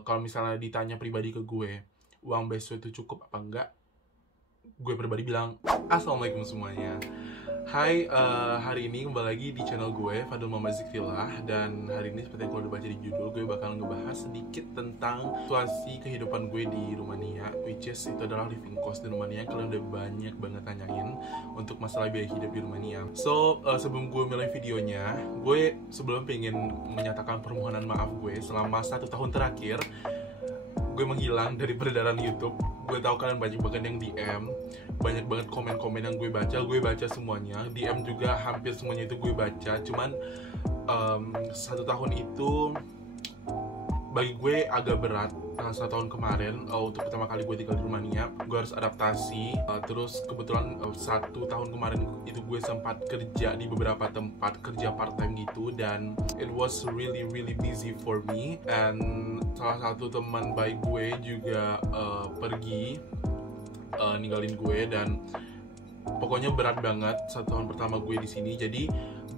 kalau misalnya ditanya pribadi ke gue, uang beasiswa itu cukup apa enggak? Gue pribadi bilang, Assalamualaikum semuanya. Hai, hari ini kembali lagi di channel gue, Fadul Muhammad Zikrillah. Dan hari ini seperti yang kalau udah baca di judul, gue bakal ngebahas sedikit tentang situasi kehidupan gue di Rumania, which is itu adalah living cost di Rumania. Kalian udah banyak banget tanyain untuk masalah biaya hidup di Rumania. So, sebelum gue mulai videonya, gue sebelum pengen menyatakan permohonan maaf gue selama 1 tahun terakhir gue menghilang dari peredaran YouTube. Gue tahu kalian banyak banget yang DM, banyak banget komen-komen yang gue baca semuanya. DM juga hampir semuanya itu gue baca. Cuman 1 tahun itu bagi gue agak berat. 1 tahun kemarin, untuk pertama kali gue tinggal di Rumania, gue harus adaptasi. Terus kebetulan 1 tahun kemarin itu gue sempat kerja di beberapa tempat, kerja part time gitu, dan it was really busy for me. And salah satu teman baik gue juga pergi ninggalin gue, dan pokoknya berat banget 1 tahun pertama gue di sini. Jadi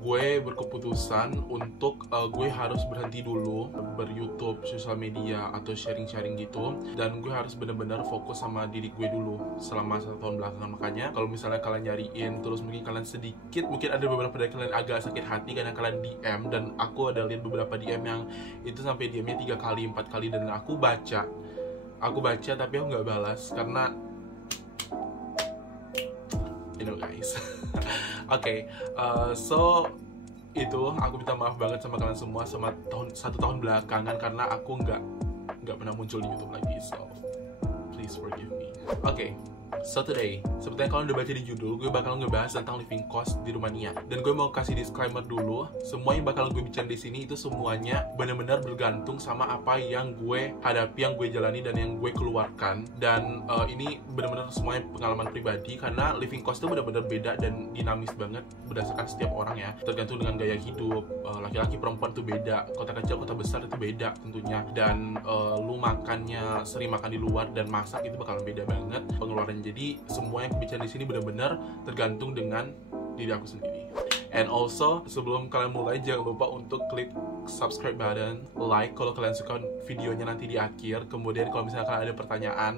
gue berkeputusan untuk gue harus berhenti dulu ber-YouTube, sosial media, atau sharing-sharing gitu. Dan gue harus benar-benar fokus sama diri gue dulu selama 1 tahun belakangan. Makanya kalau misalnya kalian nyariin, terus mungkin kalian sedikit, mungkin ada beberapa dari kalian agak sakit hati karena kalian DM. Dan aku ada lihat beberapa DM yang itu sampai DM-nya 3 kali, 4 kali. Dan aku baca tapi aku nggak balas karena guys. Oke, so itu aku minta maaf banget sama kalian semua sama 1 tahun belakangan karena aku nggak pernah muncul di YouTube lagi. So please forgive me. Oke, so today, seperti yang kalian udah baca di judul, gue bakal ngebahas tentang living cost di Rumania. Dan gue mau kasih disclaimer dulu, semua yang bakal gue bicara di sini itu semuanya benar-benar bergantung sama apa yang gue hadapi, yang gue jalani, dan yang gue keluarkan. Dan ini benar-benar semuanya pengalaman pribadi, karena living cost itu benar-benar beda dan dinamis banget berdasarkan setiap orang ya. Tergantung dengan gaya hidup, laki-laki perempuan itu beda, kota kecil kota besar itu beda tentunya. Dan lu makannya sering makan di luar dan masak itu bakalan beda banget pengeluaran. Jadi semua yang bicara di sini benar-benar tergantung dengan diri aku sendiri. And also, sebelum kalian mulai, jangan lupa untuk klik subscribe button, like kalau kalian suka videonya nanti di akhir. Kemudian kalau misalnya kalian ada pertanyaan,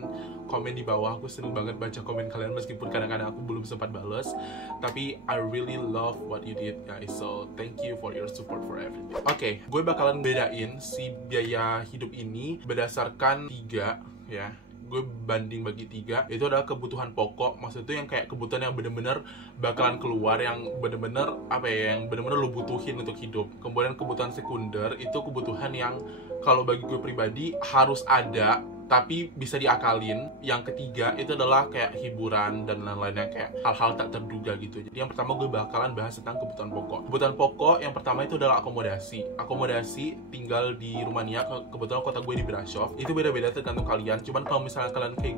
komen di bawah. Aku seneng banget baca komen kalian, meskipun kadang-kadang aku belum sempat bales. Tapi I really love what you did, guys. So thank you for your support for everything. Oke, gue bakalan bedain si biaya hidup ini berdasarkan 3 ya. Gue banding bagi 3. Itu adalah kebutuhan pokok, maksudnya itu yang kayak kebutuhan yang bener-bener bakalan keluar, yang bener-bener apa ya, yang bener-bener lo butuhin untuk hidup. Kemudian kebutuhan sekunder itu kebutuhan yang kalau bagi gue pribadi harus ada tapi bisa diakalin. Yang ketiga itu adalah kayak hiburan dan lain-lainnya, kayak hal-hal tak terduga gitu. Jadi yang pertama gue bakalan bahas tentang kebutuhan pokok. Kebutuhan pokok yang pertama itu adalah akomodasi. Akomodasi tinggal di Rumania, kebetulan kota gue di Brasov, itu beda-beda tergantung kalian. Cuman kalau misalnya kalian kayak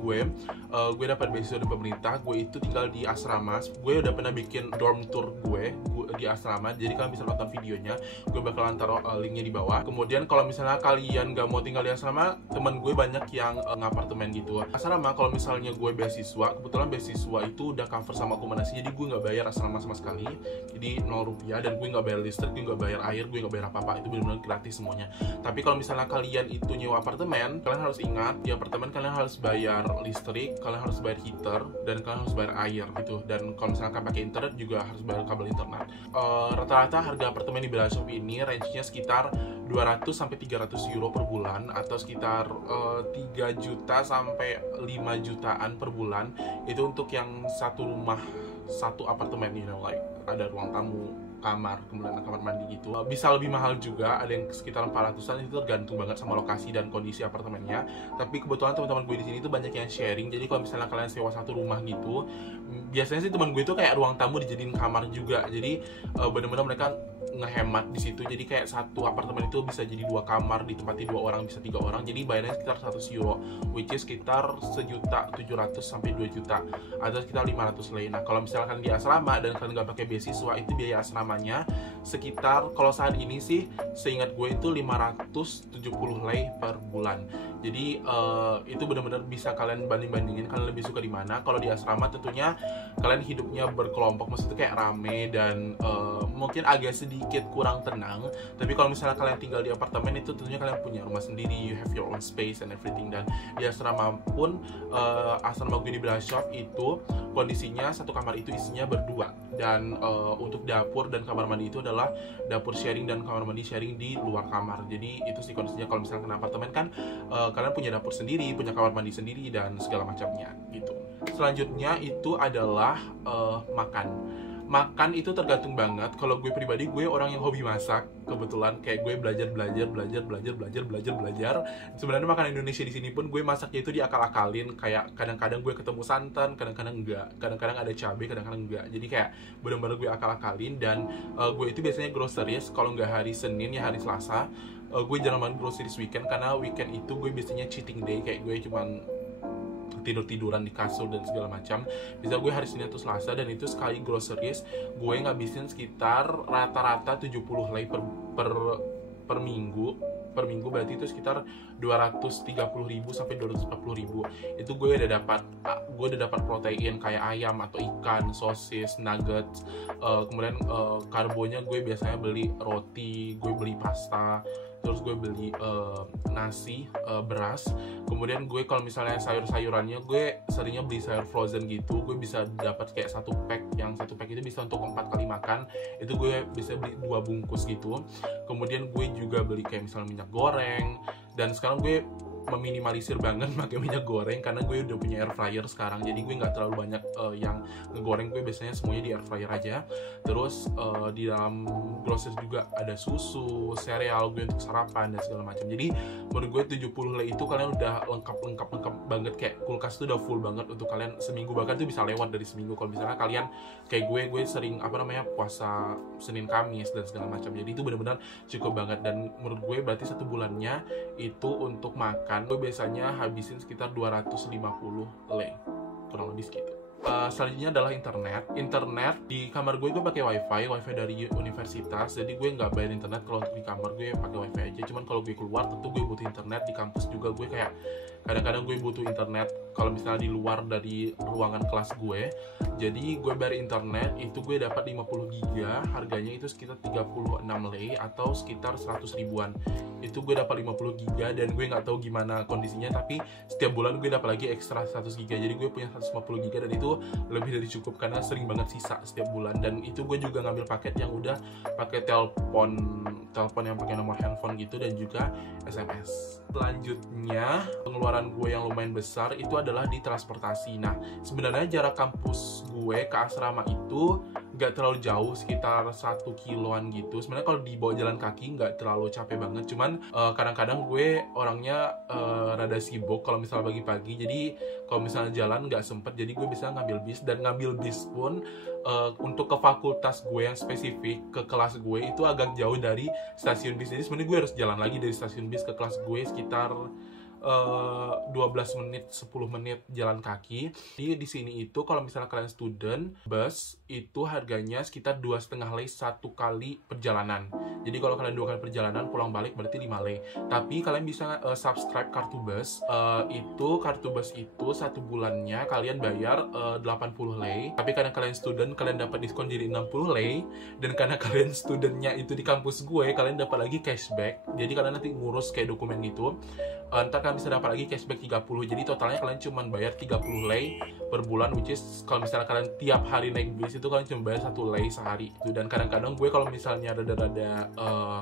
gue dapat beasiswa dari pemerintah, gue itu tinggal di asrama. Gue udah pernah bikin dorm tour gue di asrama, jadi kalian bisa nonton videonya. Gue bakalan taruh linknya di bawah. Kemudian kalau misalnya kalian gak mau tinggal di asrama, teman gue banyak yang ngapartemen gitu. Asrama kalau misalnya gue beasiswa, kebetulan beasiswa itu udah cover sama akomodasi, jadi gue nggak bayar asrama sama sekali. Jadi 0 rupiah, dan gue nggak bayar listrik, gue nggak bayar air, gue nggak bayar apa-apa. Itu benar-benar gratis semuanya. Tapi kalau misalnya kalian itu nyewa apartemen, kalian harus ingat di apartemen kalian harus bayar listrik, kalian harus bayar heater, dan kalian harus bayar air gitu. Dan kalau misalnya kalian pakai internet juga harus bayar kabel internet. Rata-rata harga apartemen di Brasov ini range-nya sekitar 200 sampai 300 euro per bulan, atau sekitar 3 juta sampai 5 jutaan per bulan. Itu untuk yang satu rumah, satu apartemen, you know, like ada ruang tamu, kamar, kemudian kamar mandi gitu. Bisa lebih mahal juga, ada yang sekitar 400-an. Itu tergantung banget sama lokasi dan kondisi apartemennya. Tapi kebetulan teman-teman gue di sini tuh banyak yang sharing. Jadi kalau misalnya kalian sewa satu rumah gitu, biasanya sih teman gue itu kayak ruang tamu dijadiin kamar juga. Jadi bener-bener mereka ngehemat di situ. Jadi kayak satu apartemen itu bisa jadi 2 kamar, ditempati 2 orang, bisa 3 orang. Jadi bayarnya sekitar 100 euro, which is sekitar 1.700.000 sampai 2 juta, atau sekitar 500 lei. Nah kalau misalkan di asrama dan kalian nggak pakai beasiswa, itu biaya asramanya sekitar, kalau saat ini sih seingat gue itu 570 lei per bulan. Jadi itu benar-benar bisa kalian banding-bandingin kalian lebih suka di mana. Kalau di asrama tentunya kalian hidupnya berkelompok, maksudnya kayak rame dan mungkin agak sedikit kurang tenang. Tapi kalau misalnya kalian tinggal di apartemen itu tentunya kalian punya rumah sendiri, you have your own space and everything. Dan di asrama pun, asrama gue di Brasov itu kondisinya satu kamar itu isinya berdua. Dan untuk dapur dan kamar mandi itu adalah dapur sharing dan kamar mandi sharing di luar kamar. Jadi itu sih kondisinya. Kalau misalnya kena apartemen kan kalian punya dapur sendiri, punya kamar mandi sendiri dan segala macamnya gitu. Selanjutnya itu adalah makan itu tergantung banget. Kalau gue pribadi, gue orang yang hobi masak. Kebetulan kayak gue belajar. Sebenarnya makanan Indonesia di sini pun gue masaknya itu diakal-akalin. Kayak kadang-kadang gue ketemu santan, kadang-kadang enggak. Kadang-kadang ada cabai, kadang-kadang enggak. Jadi kayak bener-bener gue akal-akalin. Dan gue itu biasanya groceries kalau nggak hari Senin ya hari Selasa. Gue jarang banget groceries weekend, karena weekend itu gue biasanya cheating day. Kayak gue cuman tidur-tiduran di kasur dan segala macam. Bisa gue hari Senin atau Selasa, dan itu sekali groceries gue ngabisin sekitar rata-rata 70 lei per minggu. Per minggu berarti itu sekitar 230.000 sampai 240.000. Itu gue udah dapat protein kayak ayam atau ikan, sosis, nuggets. Kemudian karbonya gue biasanya beli roti, gue beli pasta, terus gue beli nasi, beras. Kemudian gue kalau misalnya sayur-sayurannya, gue seringnya beli sayur frozen gitu. Gue bisa dapat kayak satu pack, yang satu pack itu bisa untuk 4 kali makan. Itu gue bisa beli 2 bungkus gitu. Kemudian gue juga beli kayak misalnya minyak goreng. Dan sekarang gue meminimalisir banget pakai minyak goreng karena gue udah punya air fryer sekarang. Jadi gue nggak terlalu banyak yang ngegoreng. Gue biasanya semuanya di air fryer aja. Terus di dalam groceries juga ada susu, sereal gue untuk sarapan dan segala macam. Jadi menurut gue 70 lei itu kalian udah lengkap banget. Kayak kulkas tuh udah full banget untuk kalian seminggu, bahkan tuh bisa lewat dari seminggu kalau misalnya kalian kayak gue sering puasa Senin Kamis dan segala macam. Jadi itu benar-benar cukup banget. Dan menurut gue berarti 1 bulannya itu untuk makan gue biasanya habisin sekitar 250 lei, kurang lebih segitu. Selanjutnya adalah internet di kamar gue pakai wifi dari universitas. Jadi gue nggak bayar internet kalau untuk di kamar, gue pakai wifi aja. Cuman kalau gue keluar tentu gue butuh internet. Di kampus juga gue kayak kadang-kadang gue butuh internet kalau misalnya di luar dari ruangan kelas gue. Jadi gue bayar internet itu gue dapat 50 giga, harganya itu sekitar 36 lei atau sekitar 100 ribuan. Itu gue dapat 50 giga dan gue nggak tahu gimana kondisinya, tapi setiap bulan gue dapat lagi ekstra 100 giga. Jadi gue punya 150 giga dan itu lebih dari cukup karena sering banget sisa setiap bulan. Dan itu gue juga ngambil paket yang udah pakai telepon yang pakai nomor handphone gitu, dan juga SMS. Selanjutnya pengeluaran gue yang lumayan besar itu adalah di transportasi. Nah, sebenarnya jarak kampus gue ke asrama itu nggak terlalu jauh, sekitar 1 kiloan gitu. Sebenarnya kalau dibawa jalan kaki nggak terlalu capek banget. Cuman kadang-kadang gue orangnya rada sibuk kalau misalnya pagi-pagi. Jadi kalau misalnya jalan nggak sempet, jadi gue bisa ngambil bis. Dan ngambil bis pun untuk ke fakultas gue yang spesifik, ke kelas gue itu agak jauh dari stasiun bis. Jadi sebenarnya gue harus jalan lagi dari stasiun bis ke kelas gue sekitar 12 menit, 10 menit jalan kaki. Di sini itu kalau misalnya kalian student, bus itu harganya sekitar 2,5 lei 1 kali perjalanan. Jadi kalau kalian 2 kali perjalanan pulang balik berarti 5 lei. Tapi kalian bisa subscribe kartu bus. Kartu bus itu 1 bulannya kalian bayar 80 lei. Tapi karena kalian student, kalian dapat diskon jadi 60 lei. Dan karena kalian studentnya itu di kampus gue, kalian dapat lagi cashback. Jadi kalian nanti ngurus kayak dokumen gitu, ntar kalian bisa dapat lagi cashback 30. Jadi totalnya kalian cuma bayar 30 lei per bulan, which is kalau misalnya kalian tiap hari naik bis itu kalian cuma bayar 1 lei sehari itu. Dan kadang-kadang gue kalau misalnya rada-rada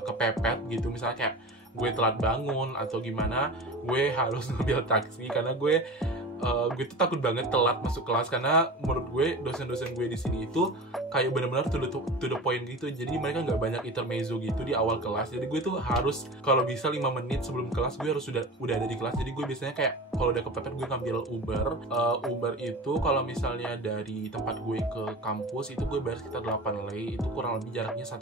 kepepet gitu, misalnya kayak gue telat bangun atau gimana, gue harus ngambil taksi karena gue tuh takut banget telat masuk kelas. Karena menurut gue dosen-dosen gue di sini itu kayak benar-benar to the point gitu. Jadi mereka nggak banyak intermezzo gitu di awal kelas. Jadi gue tuh harus kalau bisa 5 menit sebelum kelas gue harus udah ada di kelas. Jadi gue biasanya kayak kalau udah kepepet gue ngambil Uber. Uber itu kalau misalnya dari tempat gue ke kampus itu gue bayar sekitar 8 lei. Itu kurang lebih jaraknya 1,2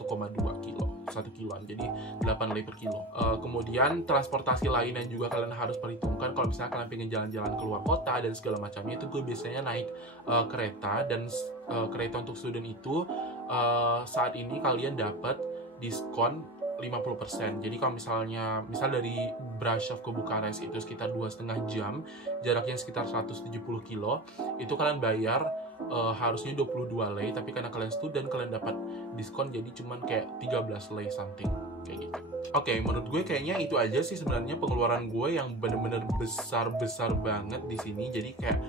kilo, 1 kiloan. Jadi 8 lei per kilo. Kemudian transportasi lain yang juga kalian harus perhitungkan kalau misalnya kalian pengen jalan-jalan keluar kota dan segala macamnya, itu gue biasanya naik kereta. Dan kereta untuk student itu saat ini kalian dapat diskon 50%. Jadi kalau misal dari Brasov ke Bukares itu sekitar 2,5 jam, jaraknya sekitar 170 kilo, itu kalian bayar harusnya 22 lei, tapi karena kalian student kalian dapat diskon jadi cuman kayak 13 lei something kayak gitu. Oke, menurut gue kayaknya itu aja sih sebenarnya pengeluaran gue yang bener-bener besar banget di sini. Jadi kayak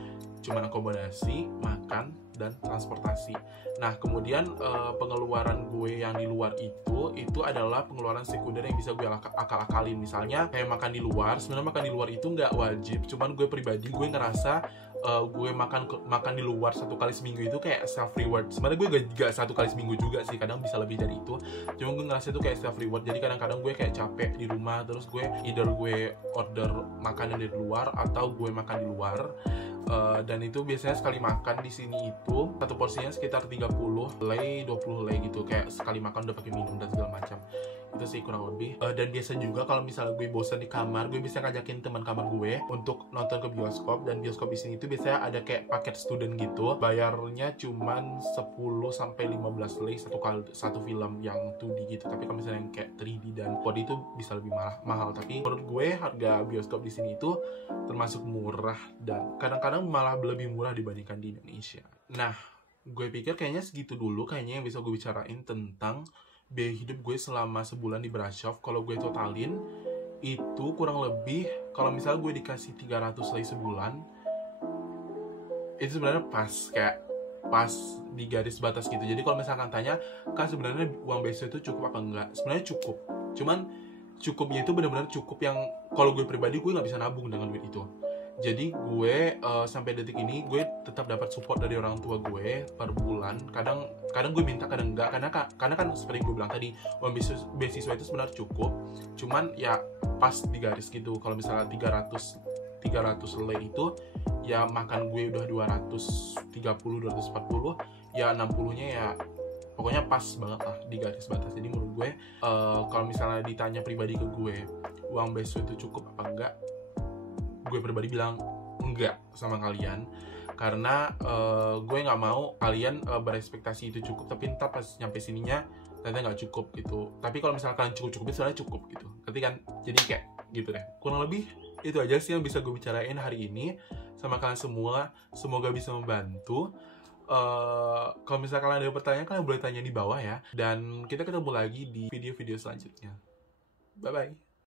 cuman akomodasi, makan, dan transportasi. Nah, kemudian pengeluaran gue yang di luar itu adalah pengeluaran sekunder yang bisa gue akal-akalin. Misalnya kayak makan di luar. Sebenarnya makan di luar itu nggak wajib, cuman gue pribadi gue ngerasa gue makan di luar 1 kali seminggu itu kayak self reward. Sebenarnya gue gak 1 kali seminggu juga sih, kadang bisa lebih dari itu. Cuma gue ngerasa itu kayak self reward. Jadi kadang-kadang gue kayak capek di rumah, terus gue either gue order makanan dari luar atau gue makan di luar. Dan itu biasanya sekali makan di sini itu satu porsinya sekitar 30 lei, 20 lei gitu, kayak sekali makan udah pakai minum dan segala macam. Itu sih kurang lebih. Dan biasa juga kalau misalnya gue bosan di kamar, gue bisa ngajakin teman kamar gue untuk nonton ke bioskop. Dan bioskop di sini itu biasanya ada kayak paket student gitu, bayarnya cuman 10-15 lei satu film yang 2D gitu. Tapi kalau misalnya yang kayak 3D dan 4D itu bisa lebih mahal. Tapi menurut gue harga bioskop di sini itu termasuk murah dan kadang-kadang malah lebih murah dibandingkan di Indonesia. Nah, gue pikir kayaknya segitu dulu kayaknya yang bisa gue bicarain tentang biaya hidup gue selama sebulan di Brasov. Kalau gue totalin itu kurang lebih, kalau misalnya gue dikasih 300 lei sebulan, itu sebenarnya pas di garis batas gitu. Jadi kalau misalkan tanya, kan sebenarnya uang beasiswa itu cukup apa enggak? Sebenarnya cukup. Cuman cukupnya itu benar-benar cukup yang kalau gue pribadi gue nggak bisa nabung dengan duit itu. Jadi gue sampai detik ini gue tetap dapat support dari orang tua gue per bulan. Kadang gue minta, kadang enggak, karena kan seperti gue bilang tadi, uang beasiswa itu sebenarnya cukup. Cuman ya pas di garis gitu. Kalau misalnya 300 lei itu ya makan gue udah 230 240, ya 60-nya ya pokoknya pas banget lah di garis batas. Jadi menurut gue kalau misalnya ditanya pribadi ke gue uang beasiswa itu cukup apa enggak, gue pribadi bilang enggak sama kalian, karena gue nggak mau kalian berekspektasi itu cukup tapi ntar pas nyampe sininya ternyata nggak cukup gitu. Tapi kalau misalnya kalian cukup soalnya cukup gitu, ngerti kan? Jadi kayak gitu deh, kurang lebih itu aja sih yang bisa gue bicarain hari ini sama kalian semua. Semoga bisa membantu. Kalau misalnya kalian ada pertanyaan, kalian boleh tanya di bawah ya. Dan kita ketemu lagi di video-video selanjutnya. Bye-bye.